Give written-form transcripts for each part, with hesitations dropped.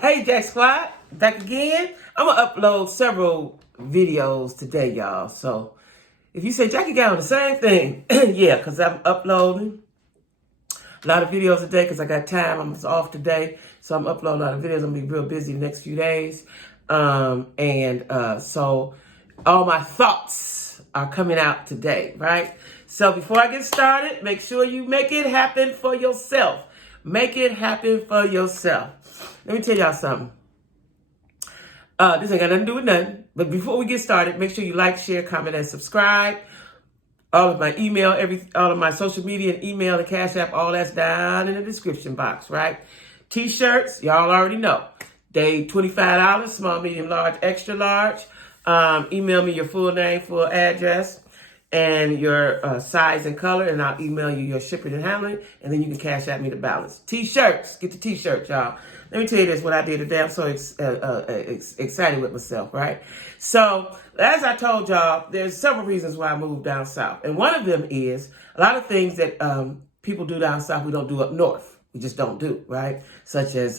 Hey, Jack Squad, back again. I'm going to upload several videos today, y'all. So if you say, Jackie got on the same thing, yeah, because I'm uploading a lot of videos today because I got time. I'm off today. So I'm uploading a lot of videos. I'm going to be real busy the next few days. So all my thoughts are coming out today, right? So before I get started, make sure you make it happen for yourself. Make it happen for yourself. Let me tell y'all something. This ain't got nothing to do with nothing. But before we get started, make sure you like, share, comment, and subscribe. All of my email, all of my social media and email and Cash App, all that's down in the description box, right? T-shirts, y'all already know. They $25, small, medium, large, extra large. Email me your full name, full address, and your size and color, and I'll email you your shipping and handling, and then you can Cash App me the balance. T-shirts, get the T-shirts, y'all. Let me tell you this, what I did today. I'm so excited with myself, right? So, as I told y'all, there's several reasons why I moved down south. And one of them is a lot of things that people do down south we don't do up north. We just don't do, right? Such as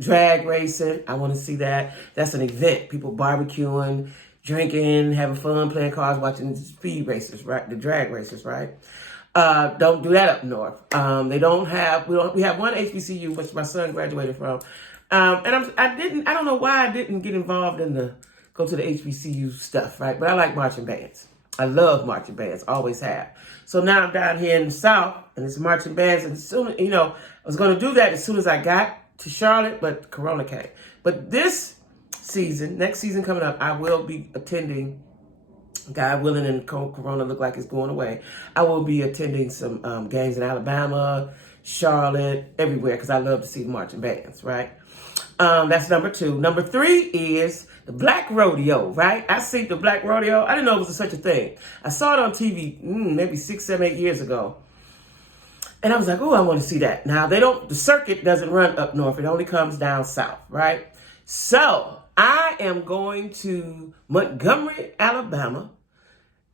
drag racing. I want to see that. That's an event. People barbecuing, drinking, having fun, playing cards, watching speed racers, right? The drag racers, right? Don't do that up north. We have one HBCU, which my son graduated from. I don't know why I didn't get involved in go to the HBCU stuff, right? But I like marching bands. I love marching bands, always have. So now I'm down here in the South, and it's marching bands, and soon, I was going to do that as soon as I got to Charlotte, but Corona came. But this season, next season coming up, I will be attending, God willing, and Corona look like it's going away. I will be attending some games in Alabama, Charlotte, everywhere, because I love to see marching bands, right? That's number 2. Number 3 is the Black Rodeo, right? I see the Black Rodeo. I didn't know it was such a thing. I saw it on TV maybe 6, 7, 8 years ago. And I was like, oh, I want to see that. Now, the circuit doesn't run up north. It only comes down south, right? So I am going to Montgomery, Alabama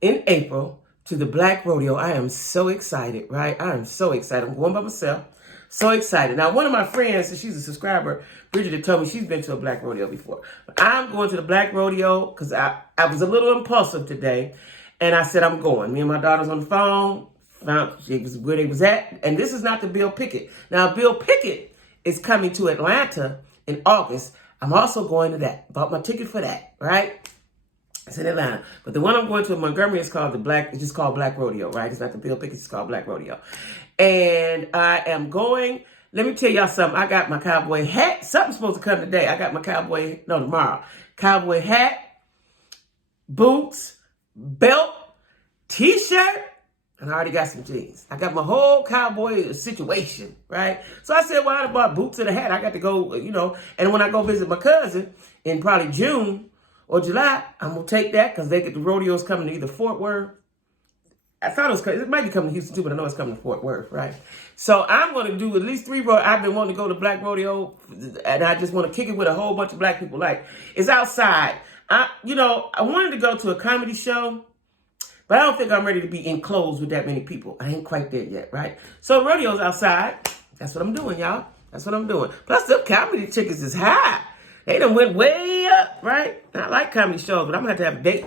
in April to the Black Rodeo. I am so excited, right? I am so excited. I'm going by myself. So excited. Now, one of my friends, and she's a subscriber, Bridget, had told me she's been to a Black Rodeo before. But I'm going to the Black Rodeo because I was a little impulsive today. And I said, I'm going. Me and my daughter's on the phone. Found where they was at. And this is not the Bill Pickett. Now, Bill Pickett is coming to Atlanta in August. I'm also going to that. Bought my ticket for that, right? It's in Atlanta. But the one I'm going to in Montgomery is it's just called Black Rodeo, right? It's not the Bill Pickett, it's called Black Rodeo. And I am going, let me tell y'all something. I got my cowboy hat. Something's supposed to come today. I got my tomorrow. Cowboy hat, boots, belt, t-shirt, and I already got some jeans. I got my whole cowboy situation, right? So I said, well, I bought boots and a hat. I got to go, and when I go visit my cousin in probably June or July, I'm going to take that because they get the rodeos coming to either Fort Worth. I thought it might be coming to Houston too, but I know it's coming to Fort Worth, right? So I'm going to do at least 3 rodeos. I've been wanting to go to Black Rodeo, and I just want to kick it with a whole bunch of black people. Like, it's outside. I wanted to go to a comedy show, but I don't think I'm ready to be enclosed with that many people. I ain't quite there yet, right? So rodeo's outside. That's what I'm doing, y'all. That's what I'm doing. Plus, the comedy tickets is high. They done went way up, right? I like comedy shows, but I'm going to have a date.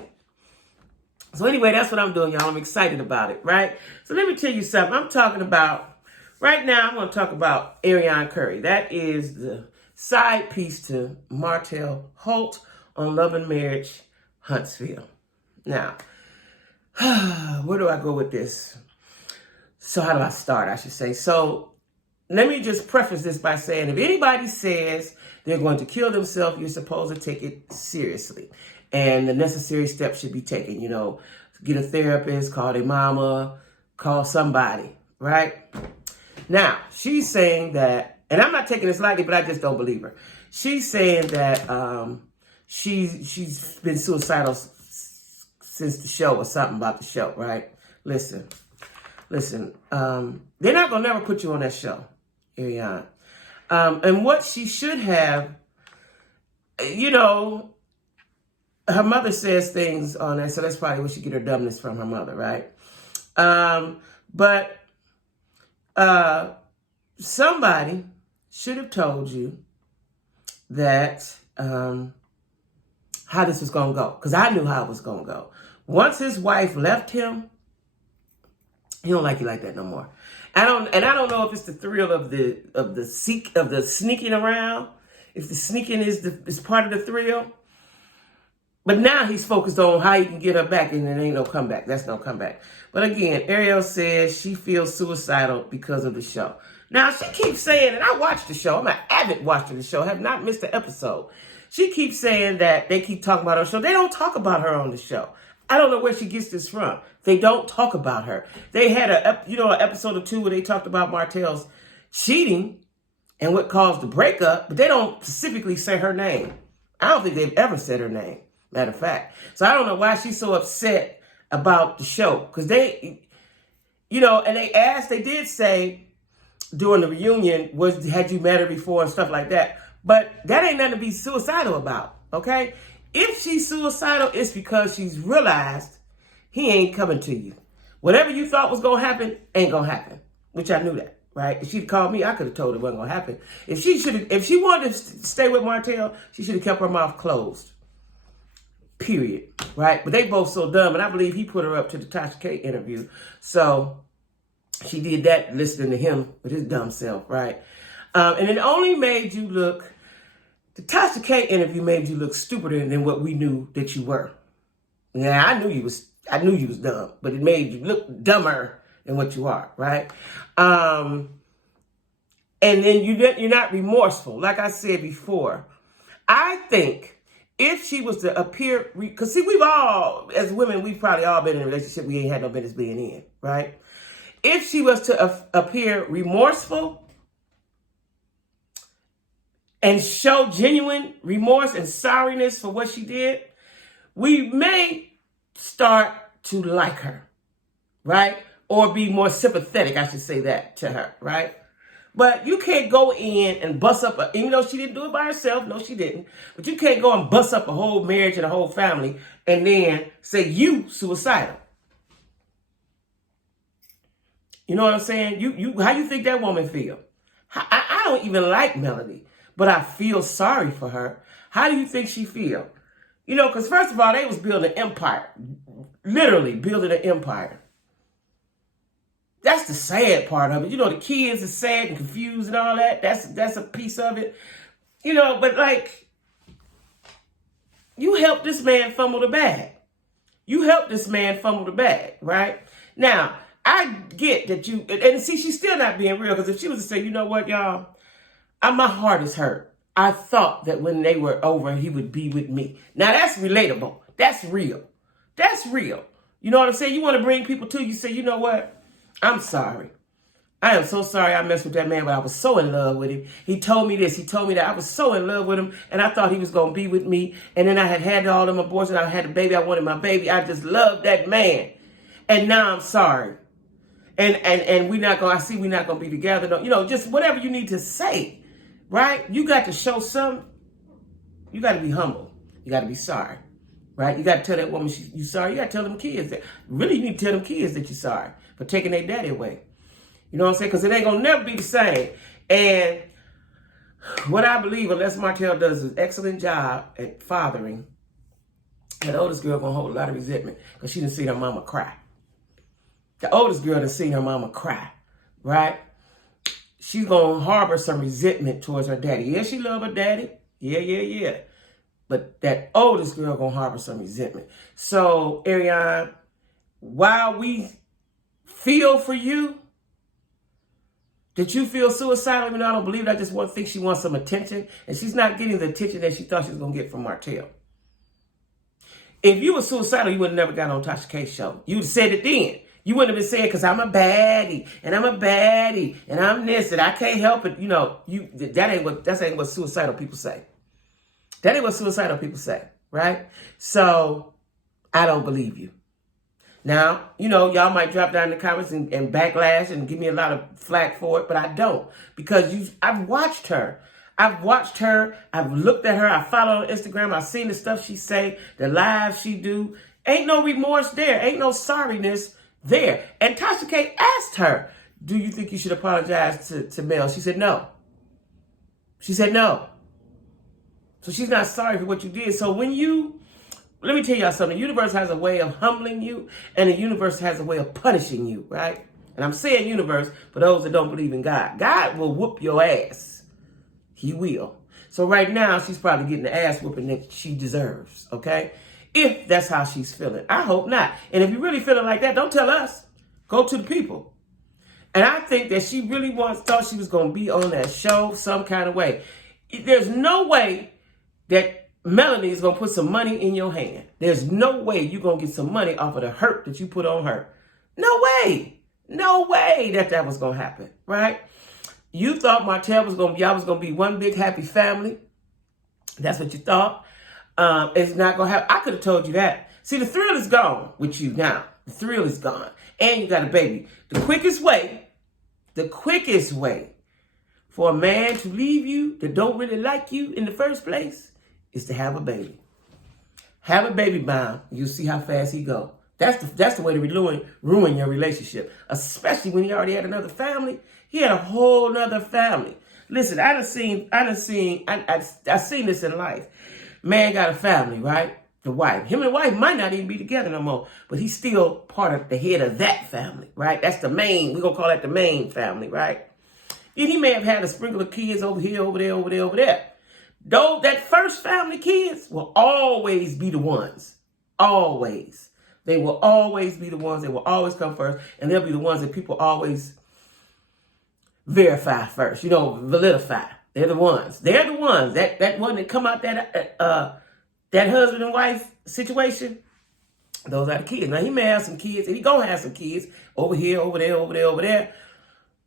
So anyway, that's what I'm doing, y'all. I'm excited about it, right? So let me tell you something. Right now, I'm going to talk about Ariane Curry. That is the side piece to Martell Holt on Love and Marriage, Huntsville. Now, where do I go with this? So how do I start, I should say? So let me just preface this by saying, if anybody says they're going to kill themselves, you're supposed to take it seriously. And the necessary steps should be taken. Get a therapist, call their mama, call somebody, right? Now, she's saying that, and I'm not taking this lightly, but I just don't believe her. She's saying that she's been suicidal since the show or something about the show, right? Listen. They're not going to never put you on that show, Ariane. And what she should have, her mother says things on that, so that's probably where she get her dumbness from, her mother, right? But somebody should have told you that how this was going to go, because I knew how it was going to go. Once his wife left him, he don't like you like that no more. I don't know if it's the thrill of the sneaking around, if the sneaking is part of the thrill. But now he's focused on how he can get her back, and there ain't no comeback. That's no comeback. But again, Ariel says she feels suicidal because of the show. Now, she keeps saying, and I watched the show. I'm an avid watcher of the show. Have not missed an episode. She keeps saying that they keep talking about her show. They don't talk about her on the show. I don't know where she gets this from. They don't talk about her. They had an episode or two where they talked about Martell's cheating and what caused the breakup, but they don't specifically say her name. I don't think they've ever said her name, matter of fact. So I don't know why she's so upset about the show. Because they, and they did say during the reunion, had you met her before and stuff like that. But that ain't nothing to be suicidal about, okay? If she's suicidal, it's because she's realized he ain't coming to you. Whatever you thought was going to happen, ain't going to happen. Which I knew that, right? If she'd called me, I could have told her it wasn't going to happen. If she wanted to stay with Martell, she should have kept her mouth closed. Period, right? But they both so dumb, and I believe he put her up to the Tasha K interview. So she did that listening to him with his dumb self, right? And it only made you look, the Tasha K interview made you look stupider than what we knew that you were. Yeah, I knew you was dumb, but it made you look dumber than what you are, right? And then you're not remorseful. Like I said before, I think if she was to appear, because see, we've all, as women, we've probably all been in a relationship we ain't had no business being in, right? If she was to appear remorseful and show genuine remorse and sorriness for what she did, we may start to like her, right? Or be more sympathetic, I should say that, to her, right? But you can't go in and bust up, even though she didn't do it by herself, no, she didn't. But you can't go and bust up a whole marriage and a whole family and then say you suicidal. You know what I'm saying? How you think that woman feel? I don't even like Melody, but I feel sorry for her. How do you think she feel? Because first of all, they was building an empire. Literally building an empire. That's the sad part of it. The kids are sad and confused and all that. That's a piece of it. But like, you helped this man fumble the bag. You helped this man fumble the bag, right? Now, I get that and see, she's still not being real, because if she was to say, you know what, y'all, my heart is hurt. I thought that when they were over, he would be with me. Now, that's relatable. That's real. That's real. You know what I'm saying? You want to bring people to you, say, you know what? I'm sorry. I am so sorry I messed with that man, but I was so in love with him. He told me this. He told me that. I was so in love with him, and I thought he was going to be with me. And then I had all them abortions. I had a baby. I wanted my baby. I just loved that man. And now I'm sorry. And we're not going to be together. No, just whatever you need to say, right? You got to show you got to be humble. You got to be sorry, right? You got to tell that woman you're sorry. You got to tell them kids that. Really, you need to tell them kids that you're sorry for taking their daddy away. You know what I'm saying? Because it ain't going to never be the same. And what I believe, unless Martell does an excellent job at fathering, that oldest girl going to hold a lot of resentment because she didn't see her mama cry. The oldest girl done seen her mama cry, right? She's going to harbor some resentment towards her daddy. Yeah, she love her daddy. Yeah. But that oldest girl going to harbor some resentment. So, Ariane, while we feel for you, that you feel suicidal, even though I don't believe it, I just think she wants some attention, and she's not getting the attention that she thought she was going to get from Martell. If you were suicidal, you would have never got on Tasha K's show. You would have said it then. You wouldn't have been saying, because I'm a baddie, and I'm this, and I can't help it. That ain't what suicidal people say. That ain't what suicidal people say, right? So, I don't believe you. Now, y'all might drop down in the comments and backlash and give me a lot of flack for it, but I don't. Because I've watched her. I've looked at her, I follow her on Instagram, I've seen the stuff she say, the lives she do. Ain't no remorse there, ain't no sorriness there. And Tasha K asked her, do you think you should apologize to Mel? She said no. She said no. So she's not sorry for what you did. So when you, let me tell y'all something. The universe has a way of humbling you, and the universe has a way of punishing you, right? And I'm saying universe for those that don't believe in God. God will whoop your ass. He will. So right now, she's probably getting the ass whooping that she deserves, okay? If that's how she's feeling. I hope not. And if you're really feeling like that, don't tell us. Go to the people. And I think that she really thought she was going to be on that show some kind of way. There's no way that Melanie is going to put some money in your hand. There's no way you're going to get some money off of the hurt that you put on her. No way. No way that was going to happen, right? You thought Martell was going to be, y'all was going to be one big happy family. That's what you thought. It's not going to happen. I could have told you that. See, the thrill is gone with you now. The thrill is gone. And you got a baby. The quickest way for a man to leave you that don't really like you in the first place is to have a baby. Have a baby bomb. You'll see how fast he go. That's the way to ruin your relationship, especially when he already had another family. He had a whole nother family. Listen, I seen this in life. Man got a family, right? The wife. Him and the wife might not even be together no more, but he's still part of the head of that family, right? That's the main, we're going to call that the main family, right? Then he may have had a sprinkle of kids over here, over there, over there, over there. Though that first family kids will always be the ones. Always. They will always be the ones. They will always come first. And they'll be the ones that people always verify first. Validify. They're the ones. They're the ones. That one that come out that husband and wife situation, those are the kids. Now, he may have some kids, and he going to have some kids over here, over there, over there, over there.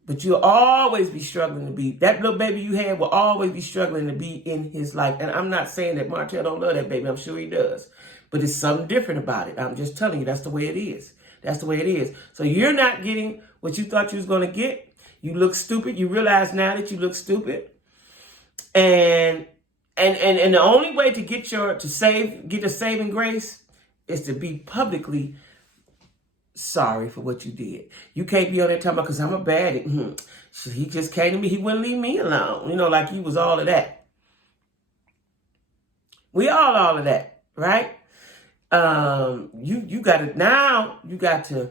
But you'll always be struggling to be, that little baby you had will always be struggling to be in his life. And I'm not saying that Martell don't love that baby. I'm sure he does. But it's something different about it. I'm just telling you, that's the way it is. That's the way it is. So you're not getting what you thought you was going to get. You look stupid. You realize now that you look stupid. And the only way to get the saving grace is to be publicly sorry for what you did. You can't be on there talking about, because I'm a baddie. He just came to me. He wouldn't leave me alone. Like you was all of that. We all of that, right? You got to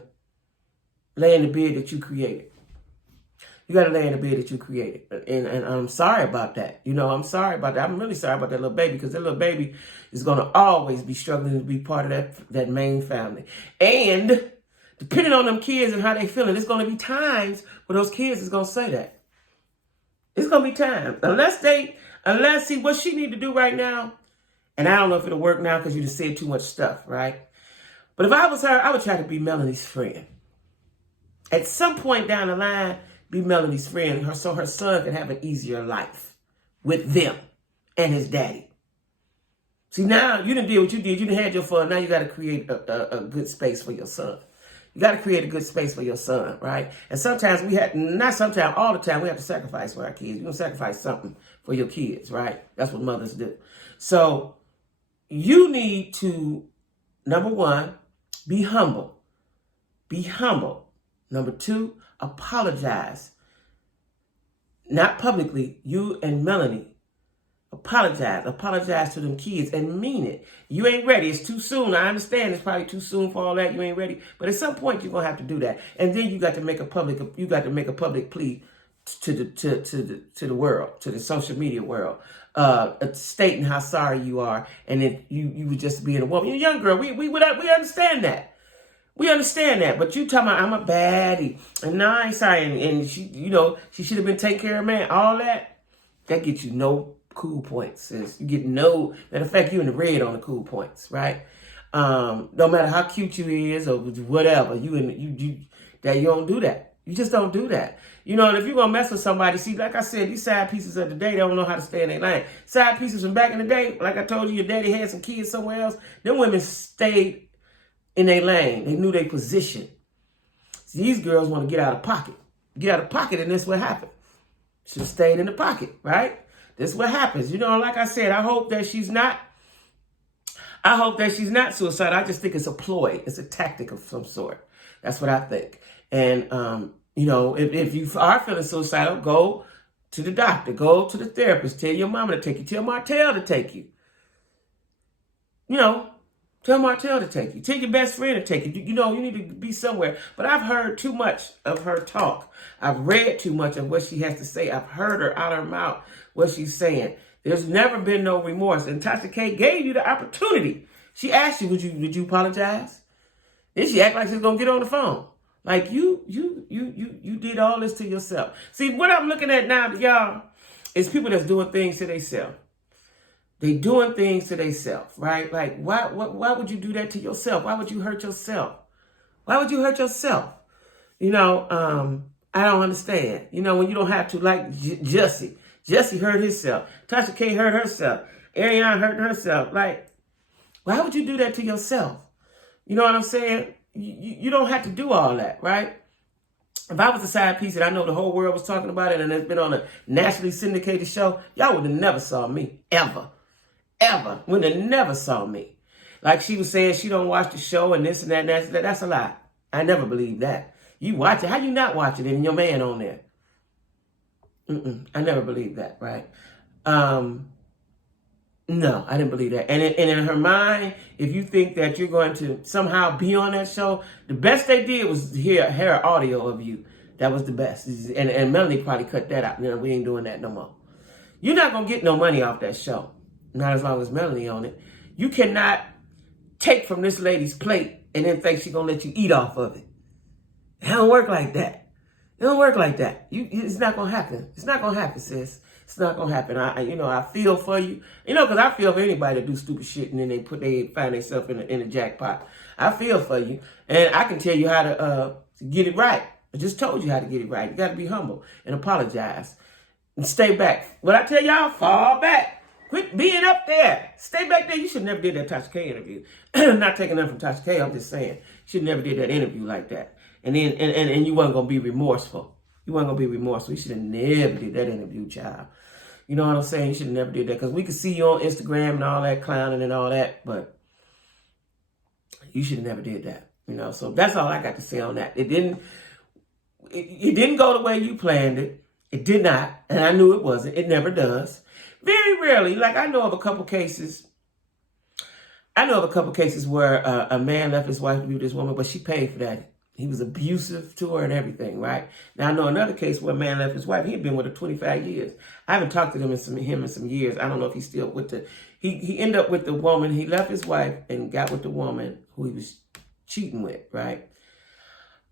lay in the bed that you created. You got to lay in the bed that you created. And I'm sorry about that. I'm sorry about that. I'm really sorry about that little baby, because that little baby is going to always be struggling to be part of that main family. And depending on them kids and how they feeling, there's going to be times where those kids is going to say that. It's going to be times. Unless see what she need to do right now. And I don't know if it'll work now because you just said too much stuff, right? But if I was her, I would try to be Melanie's friend. At some point down the line, be Melanie's friend, so her son can have an easier life with them and his daddy. See, now you didn't do what you did. You didn't have your fun. Now you got to create a good space for your son. You got to create a good space for your son, right? And sometimes all the time, we have to sacrifice for our kids. You're going to sacrifice something for your kids, right? That's what mothers do. So you need to, number one, be humble. Be humble. Number two, apologize. Not publicly, you and Melanie. Apologize. Apologize to them kids and mean it. You ain't ready. It's too soon. I understand it's probably too soon for all that. You ain't ready. But at some point, you're going to have to do that. And then you got to make a public plea to the world, to the social media world, stating how sorry you are, and that you were just being a woman. You're a young girl. We understand that. We understand that. But you talking about I'm a baddie, and now I ain't sorry, and she should have been taking care of man. All that gets you no cool points. Sis. You get no, matter of fact, you in the red on the cool points, right? No matter how cute you is or whatever, you don't do that. You just don't do that. And if you're going to mess with somebody, see, like I said, these side pieces of the day, they don't know how to stay in their lane. Side pieces from back in the day, like I told you, your daddy had some kids somewhere else. Them women stayed in their lane. They knew their position. See, these girls want to get out of pocket. Get out of pocket, and that's what happened. Should have stayed in the pocket, right? This is what happens. Like I said, I hope that she's not suicidal. I just think it's a ploy. It's a tactic of some sort. That's what I think. And You know, if you are feeling suicidal, go to the doctor, go to the therapist, tell your mama to take you, tell Martell to take you. You know, tell Martell to take you, tell your best friend to take you. You know, you need to be somewhere. But I've heard too much of her talk. I've read too much of what she has to say. I've heard her out of her mouth, what she's saying. There's never been no remorse. And Tasha K gave you the opportunity. She asked you, would you apologize? Then she act like she's gonna get on the phone. Like you did all this to yourself. See, what I'm looking at now, y'all, is people that's doing things to themselves. They doing things to themselves, right? Like, why would you do that to yourself? Why would you hurt yourself? Why would you hurt yourself? You know, I don't understand. You know, when you don't have to, like Jesse. Jesse hurt himself. Tasha K hurt herself. Ariane hurt herself. Like, why would you do that to yourself? You know what I'm saying? You don't have to do all that, right? If I was a side piece and I know the whole world was talking about it and it's been on a nationally syndicated show, y'all would have never saw me, ever. Ever. Would have never saw me. Like she was saying she don't watch the show and this and that and that. That's a lie. I never believed that. You watch it. How you not watch it and your man on there? I never believed that, right? No, I didn't believe that. And in her mind, if you think that you're going to somehow be on that show, the best they did was hear audio of you. That was the best. And Melanie probably cut that out. You know, we ain't doing that no more. You're not going to get no money off that show. Not as long as Melanie on it. You cannot take from this lady's plate and then think she's going to let you eat off of it. It don't work like that. It don't work like that. It's not going to happen. It's not going to happen, sis. It's not going to happen. I feel for you. You know, because I feel for anybody that do stupid shit and then they find themselves in a jackpot. I feel for you. And I can tell you how to get it right. I just told you how to get it right. You got to be humble and apologize. And stay back. What I tell y'all, fall back. Quit being up there. Stay back there. You should never did that Tasha K interview. I'm not taking nothing from Tasha K. I'm just saying. You should never did that interview like that. And then and you wasn't going to be remorseful. You weren't going to be remorseful. You should have never did that interview, child. You know what I'm saying? You should have never did that. Because we could see you on Instagram and all that clowning and all that. But you should have never did that. You know, so that's all I got to say on that. It didn't go the way you planned it. It did not. And I knew it wasn't. It never does. Very rarely. Like I know of a couple cases. Where a man left his wife to be with this woman, but she paid for that. He was abusive to her and everything, right? Now, I know another case where a man left his wife. He had been with her 25 years. I haven't talked to him in some years. I don't know if he's still with the... He ended up with the woman. He left his wife and got with the woman who he was cheating with, right?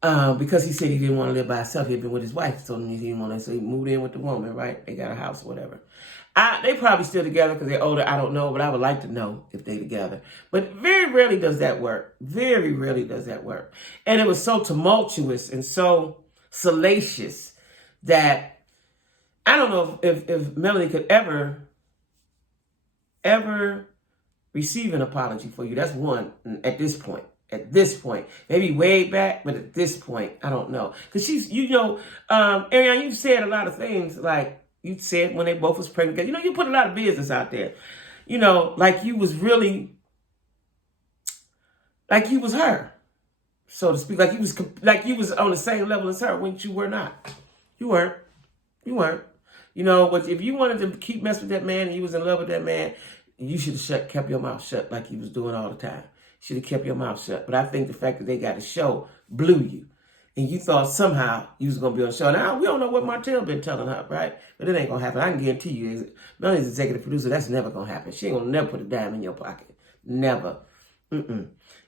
Because he said he didn't want to live by himself. He had been with his wife, so he didn't want to. So he moved in with the woman, right? They got a house or whatever. They probably still together because they're older. I don't know, but I would like to know if they're together. But very rarely does that work. Very rarely does that work. And it was so tumultuous and so salacious that I don't know if Melanie could ever receive an apology for you. That's one at this point. At this point, maybe way back, but at this point, I don't know. Because she's, Ariane, you've said a lot of things like, you said when they both was pregnant. You know, you put a lot of business out there. You know, like you was really, like you was her, so to speak. Like you was on the same level as her when you were not. You weren't. You know, but if you wanted to keep messing with that man and you was in love with that man, you should have kept your mouth shut like you was doing all the time. Should have kept your mouth shut. But I think the fact that they got a show blew you. And you thought somehow you was going to be on the show. Now, we don't know what Martell been telling her, right? But it ain't going to happen. I can guarantee you, Melanie's executive producer, that's never going to happen. She ain't going to never put a dime in your pocket. Never.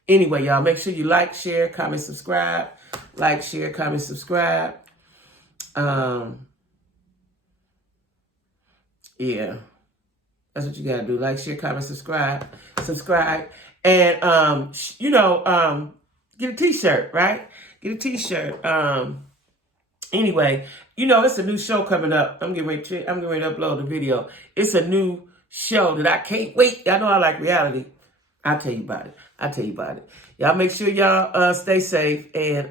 Anyway, y'all, make sure you like, share, comment, subscribe. Like, share, comment, subscribe. Yeah. That's what you got to do. Like, share, comment, subscribe. And, get a t-shirt, right? Get a t-shirt. Anyway, it's a new show coming up. I'm getting ready to upload the video. It's a new show that I can't wait. Y'all know I like reality. I'll tell you about it. Y'all make sure y'all stay safe and